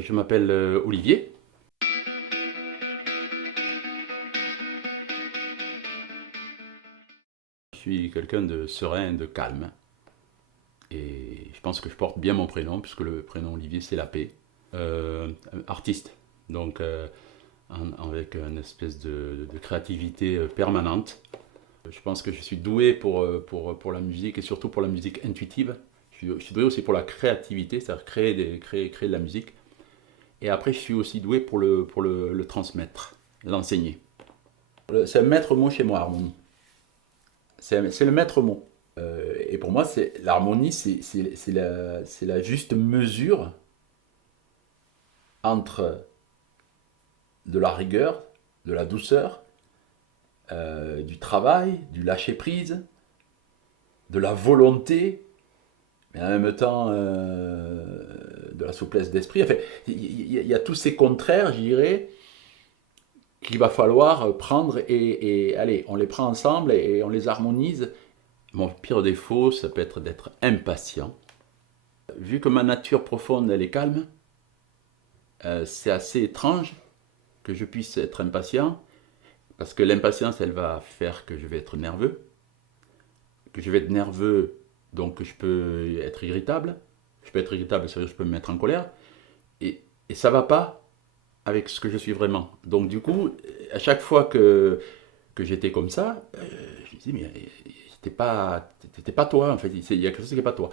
Je m'appelle Olivier. Je suis quelqu'un de serein, de calme. Et je pense que je porte bien mon prénom, puisque le prénom Olivier, c'est la paix. Artiste. Donc, avec une espèce de créativité permanente. Je pense que je suis doué pour la musique et surtout pour la musique intuitive. Je suis doué aussi pour la créativité, c'est-à-dire créer de la musique. Et après, je suis aussi doué pour le transmettre, l'enseigner. C'est un maître mot chez moi, harmonie. C'est le maître mot. Et pour moi, l'harmonie, c'est la juste mesure entre de la rigueur, de la douceur, du travail, du lâcher-prise, de la volonté, mais en même temps de la souplesse d'esprit. Enfin, il y a tous ces contraires, je dirais, qu'il va falloir prendre et allez, on les prend ensemble et on les harmonise. Mon pire défaut, ça peut être d'être impatient. Vu que ma nature profonde, elle est calme, c'est assez étrange que je puisse être impatient, parce que l'impatience, elle va faire que je vais être nerveux, donc je peux être irritable. Je peux être irritable, c'est-à-dire que je peux me mettre en colère, et ça va pas avec ce que je suis vraiment. Donc du coup, à chaque fois que j'étais comme ça, je me dis, mais t'étais pas toi, en fait, il y a quelque chose qui n'est pas toi.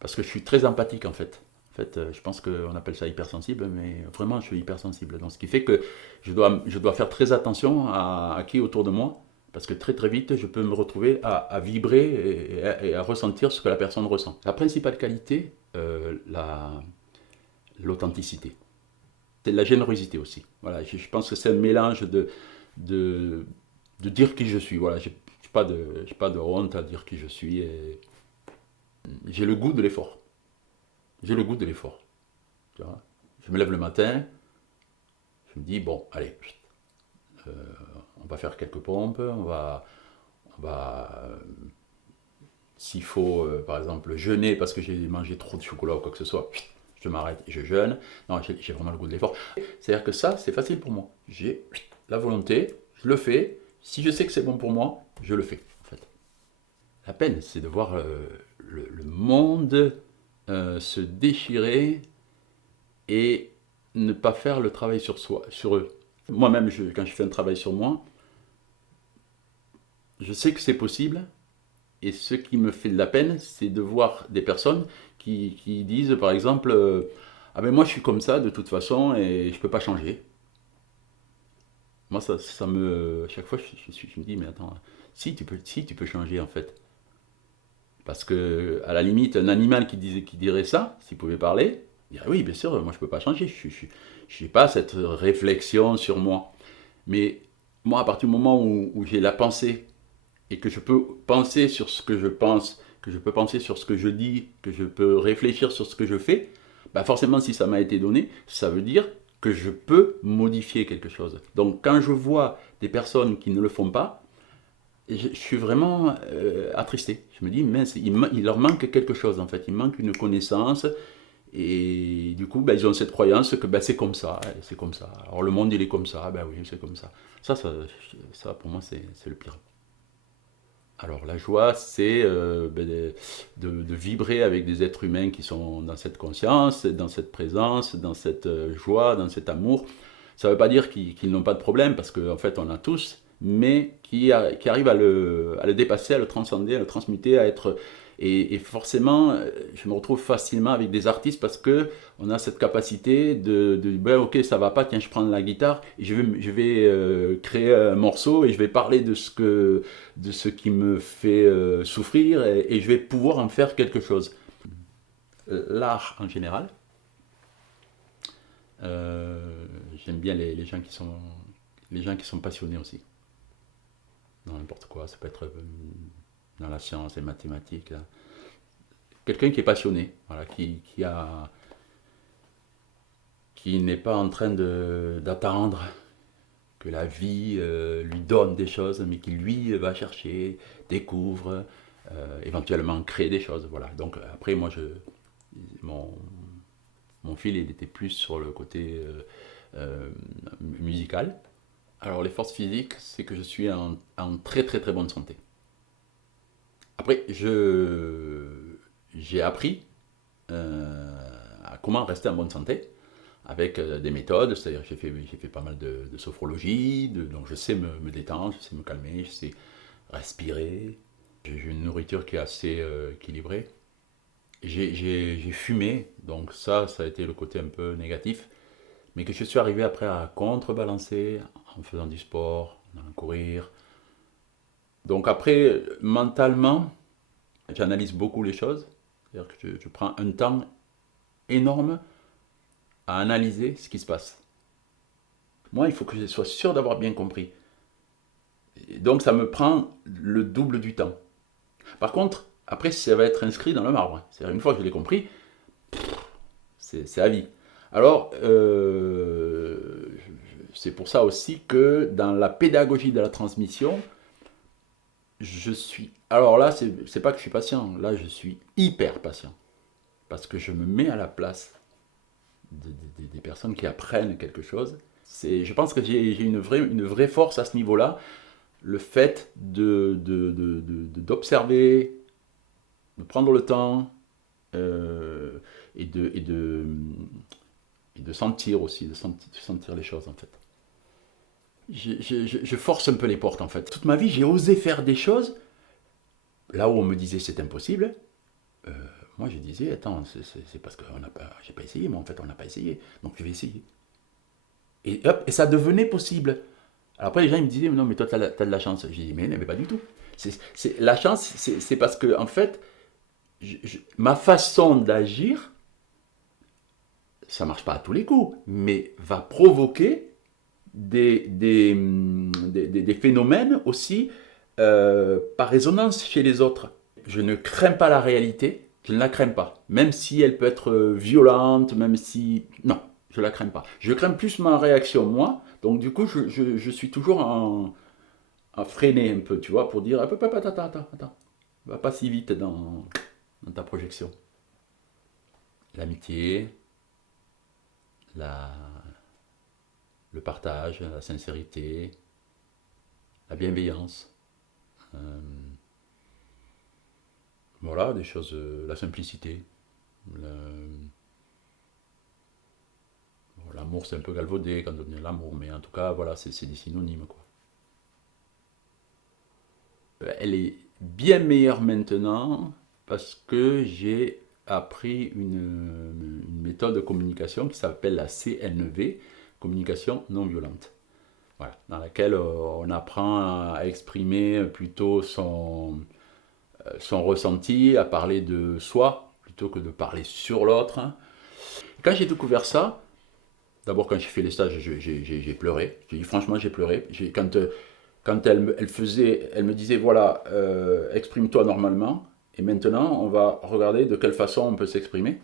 Parce que je suis très empathique, en fait. En fait, je pense qu'on appelle ça hypersensible, mais vraiment, je suis hypersensible. Donc, ce qui fait que je dois faire très attention à qui est autour de moi, parce que très très vite, je peux me retrouver à vibrer et à ressentir ce que la personne ressent. La principale qualité, l'authenticité. C'est la générosité aussi. Voilà, je pense que c'est un mélange de, de dire qui je suis. Voilà, j'ai pas de honte à dire qui je suis. Et j'ai le goût de l'effort. J'ai le goût de l'effort. Tu vois. Je me lève le matin, je me dis, bon, allez, euh, on va faire quelques pompes, on va s'il faut, par exemple, jeûner parce que j'ai mangé trop de chocolat ou quoi que ce soit, je m'arrête et je jeûne. Non, j'ai vraiment le goût de l'effort. C'est-à-dire que ça, c'est facile pour moi. J'ai la volonté, je le fais. Si je sais que c'est bon pour moi, je le fais, en fait. La peine, c'est de voir le monde se déchirer et ne pas faire le travail sur soi, sur eux. Moi-même, quand je fais un travail sur moi, je sais que c'est possible, et ce qui me fait de la peine, c'est de voir des personnes qui disent, par exemple, ah ben moi je suis comme ça de toute façon et je peux pas changer. Moi, à chaque fois, je me dis, mais attends, si tu peux changer en fait. Parce que, à la limite, un animal qui dirait ça, s'il pouvait parler, il dirait oui, bien sûr, moi je peux pas changer, je n'ai pas cette réflexion sur moi. Mais moi, à partir du moment où j'ai la pensée et que je peux penser sur ce que je pense, que je peux penser sur ce que je dis, que je peux réfléchir sur ce que je fais, bah forcément, si ça m'a été donné, ça veut dire que je peux modifier quelque chose. Donc, quand je vois des personnes qui ne le font pas, je suis vraiment attristé. Je me dis, mince, il leur manque quelque chose en fait. Il manque une connaissance. Et du coup, bah, ils ont cette croyance que bah, c'est comme ça, c'est comme ça. Alors le monde, il est comme ça, bah oui, c'est comme ça. Ça pour moi, c'est le pire. Alors la joie, c'est ben, de vibrer avec des êtres humains qui sont dans cette conscience, dans cette présence, dans cette joie, dans cet amour. Ça ne veut pas dire qu'ils n'ont pas de problème, parce qu'en fait on a tous, mais qui arrivent à le dépasser, à le transcender, à le transmuter, à être... Et forcément, je me retrouve facilement avec des artistes parce que on a cette capacité ben, ok, ça va pas, tiens, je prends la guitare et je vais créer un morceau et je vais parler de ce qui me fait souffrir et je vais pouvoir en faire quelque chose. L'art en général, j'aime bien les gens qui sont passionnés aussi, dans n'importe quoi, ça peut être dans la science, les mathématiques. Là. Quelqu'un qui est passionné, voilà, qui n'est pas en train d'attendre que la vie lui donne des choses, mais qui lui va chercher, découvre, éventuellement créer des choses. Voilà. Donc après, moi, mon, Mon fil, il était plus sur le côté musical. Alors, les forces physiques, c'est que je suis en très très très bonne santé. Après, j'ai appris à comment rester en bonne santé avec des méthodes, c'est-à-dire que j'ai fait pas mal de sophrologie, donc je sais me détendre, je sais me calmer, je sais respirer. J'ai une nourriture qui est assez équilibrée. J'ai fumé, donc ça a été le côté un peu négatif, mais que je suis arrivé après à contrebalancer en faisant du sport, en allant courir. Donc après, mentalement, j'analyse beaucoup les choses, c'est-à-dire que je prends un temps énorme à analyser ce qui se passe. Moi, il faut que je sois sûr d'avoir bien compris. Et donc ça me prend le double du temps. Par contre, après, ça va être inscrit dans le marbre. C'est-à-dire une fois que je l'ai compris, c'est à vie. Alors, c'est pour ça aussi que dans la pédagogie de la transmission, je suis... Alors là, c'est pas que je suis patient, là je suis hyper patient. Parce que je me mets à la place des personnes qui apprennent quelque chose. Je pense que j'ai une vraie force à ce niveau-là. Le fait d'observer, de prendre le temps euh, et, de, et, de, et de sentir aussi, de sentir les choses en fait. Je force un peu les portes en fait. Toute ma vie, j'ai osé faire des choses là où on me disait c'est impossible. Euh, Moi, je disais attends, c'est parce que j'ai pas essayé, mais en fait, on n'a pas essayé, donc je vais essayer. Et hop, et ça devenait possible. Alors après, les gens ils me disaient non, mais toi, tu as, de la chance. J'ai dit mais pas du tout. La chance, c'est parce que en fait, ma façon d'agir, ça marche pas à tous les coups, mais va provoquer des phénomènes aussi par résonance chez les autres. Je ne crains pas la réalité, je ne la crains pas. Même si elle peut être violente, même si... Non, je ne la crains pas. Je crains plus ma réaction, moi. Donc du coup, je suis toujours à freiner un peu, tu vois, pour dire, attends, va pas si vite dans ta projection. L'amitié, la, le partage, la sincérité, la bienveillance. Euh, voilà, des choses, la simplicité. L'amour, c'est un peu galvaudé quand on dit l'amour, mais en tout cas, voilà, c'est des synonymes, quoi. Elle est bien meilleure maintenant parce que j'ai appris une méthode de communication qui s'appelle la CNV, communication non violente. Voilà, dans laquelle on apprend à exprimer plutôt son ressenti, à parler de soi plutôt que de parler sur l'autre. Quand j'ai découvert ça, d'abord quand j'ai fait les stages, j'ai pleuré. J'ai dit franchement, j'ai pleuré. Quand elle me disait voilà, exprime-toi normalement, et maintenant on va regarder de quelle façon on peut s'exprimer.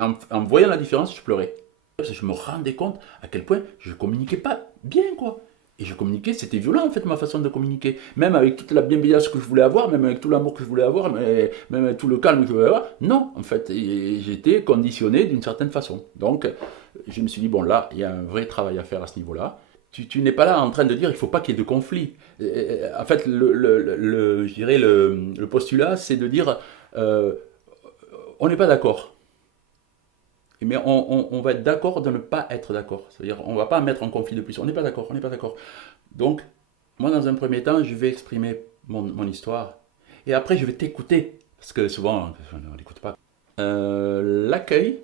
En voyant la différence, je pleurais. Je me rendais compte à quel point je communiquais pas bien, quoi. Et je communiquais, c'était violent en fait ma façon de communiquer. Même avec toute la bienveillance que je voulais avoir, même avec tout l'amour que je voulais avoir, même avec tout le calme que je voulais avoir. Non, en fait, j'étais conditionné d'une certaine façon. Donc, je me suis dit, bon là, il y a un vrai travail à faire à ce niveau-là. Tu n'es pas là en train de dire il ne faut pas qu'il y ait de conflit. En fait, je dirais le postulat, c'est de dire on n'est pas d'accord. Mais on va être d'accord de ne pas être d'accord. C'est-à-dire, on ne va pas mettre en conflit de plus. On n'est pas d'accord, on n'est pas d'accord. Donc, moi, dans un premier temps, je vais exprimer mon histoire. Et après, je vais t'écouter. Parce que souvent, on n'écoute pas. L'accueil,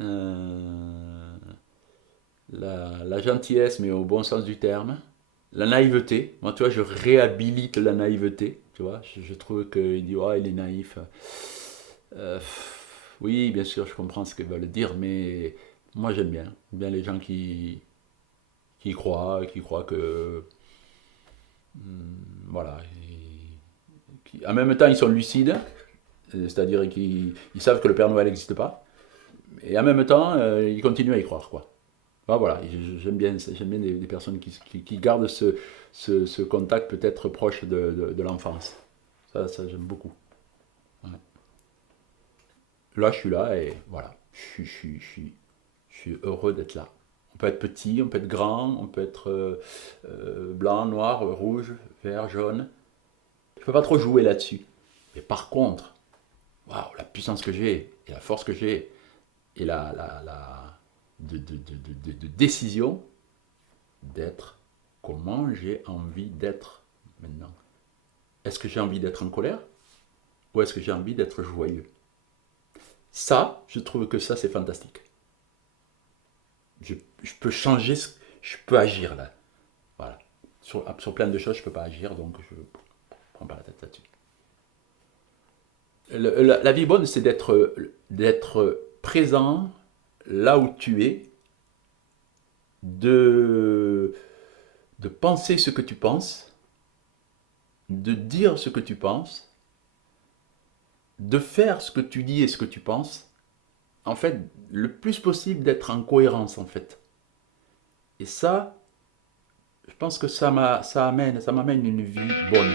euh, la gentillesse, mais au bon sens du terme. La naïveté. Moi, tu vois, je réhabilite la naïveté. Tu vois, je trouve qu'il dit, oh, il est naïf. Euh, oui, bien sûr, je comprends ce qu'ils veulent dire, mais moi, j'aime bien. J'aime bien les gens qui croient que, voilà. En même temps, ils sont lucides, c'est-à-dire qu'ils savent que le Père Noël n'existe pas. Et en même temps, ils continuent à y croire, quoi. Ah, voilà, j'aime bien des personnes qui gardent ce contact peut-être proche de l'enfance. Ça j'aime beaucoup. Ouais. Là, je suis là et voilà. Je suis heureux d'être là. On peut être petit, on peut être grand, on peut être blanc, noir, rouge, vert, jaune. Je ne peux pas trop jouer là-dessus. Mais par contre, waouh, la puissance que j'ai, et la force que j'ai, et de décision d'être comment j'ai envie d'être maintenant. Est-ce que j'ai envie d'être en colère ou est-ce que j'ai envie d'être joyeux? Ça, je trouve que ça, c'est fantastique. Je peux changer, je peux agir là. Voilà. Sur plein de choses, je ne peux pas agir, donc je ne prends pas la tête là-dessus. La vie bonne, c'est d'être présent là où tu es, de, de penser ce que tu penses, de dire ce que tu penses, de faire ce que tu dis et ce que tu penses. En fait, le plus possible d'être en cohérence, en fait. Et ça, je pense que ça m'amène une vie bonne.